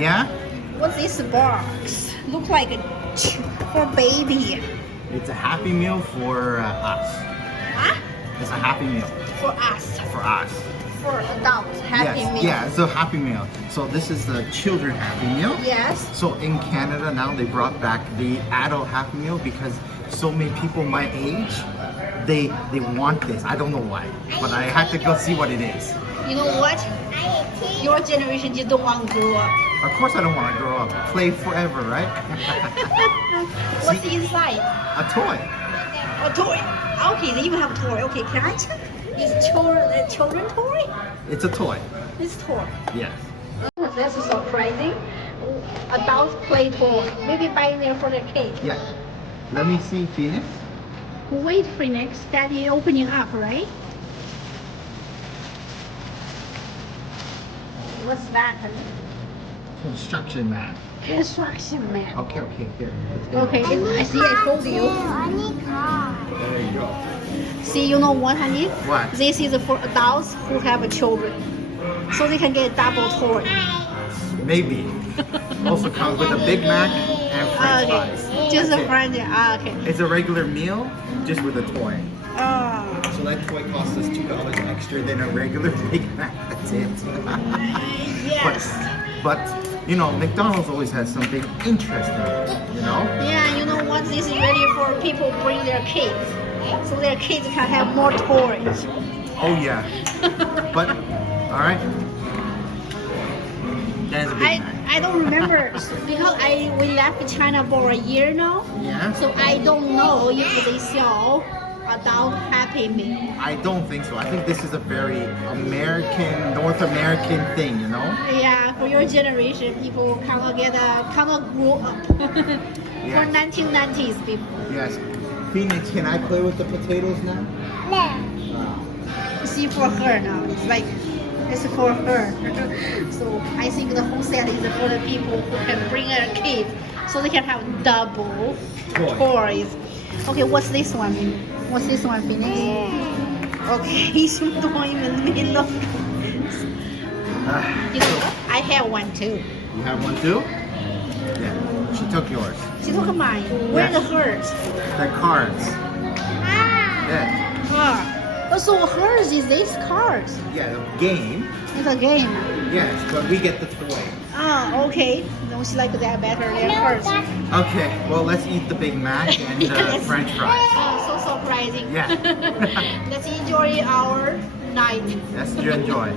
Yeah? What's this box? Look like a for baby. It's a Happy Meal for us. Huh? It's a Happy Meal For us. for us. For adults. Happy Yes, meal. yeah, it's a Happy Meal. So this is the children Happy Meal. Yes. So in Canada now they brought back the adult Happy Meal because so many people my age, they want this. I don't know why, but I had to go see what it is. You know what? Your generation just don't want to grow up. Of course I don't want to grow up. Play forever, right? What's See, inside? a toy. A toy. Okay, they even have a toy. Okay, can I check? Is children toy? It's a toy. It's toy. Yes. Oh, that's surprising. Adults play toy. Maybe buying there for their kids. Yeah. Let me see, Phoenix. Wait, Phoenix. Daddy opening up, right? What's that? Construction mat. Construction man. Okay, here. Okay, I see. I told you. There you go. See, you know what, honey? What? This is for adults who have children, so they can get double toy. Maybe. Also comes with a Big Mac and French fries. Okay, just a Okay. friend. Okay. It's a regular meal, just with a toy. Oh. So that toy costs us $2 extra than a regular Big Mac. That's it. Yes. But you know, McDonald's always has something interesting. You know? Yeah, you know what? This is ready for people bring their kids, so their kids can have more toys. Oh yeah. But all right. That's a Big Mac. I don't remember because we left China for a year now, Yeah. so I don't know if they sell adult Happy Meal. I don't think so. I think this is a very American, North American thing, you know? Yeah, for your generation, people cannot grow up. For 1990s people. Yes. Phoenix, can I play with the potatoes now? See, for her now, it's for her. So I think the whole set is for the people who can bring their kids, so they can have double toys. Okay, what's this one? What's this one, Phoenix? Okay, you don't even know. You know what? I have one too. You have one too? Yeah. She took yours. She took mine. Where Yes. the hers? The cards. Yeah. So hers is this cards. Yeah, the game. It's a game. Yes, but we get the toy. Okay. No, she like that better than hers. Okay, well, let's eat the Big Mac and Yes. French fries. So surprising. Yeah. Let's enjoy our night. Yes, you enjoy.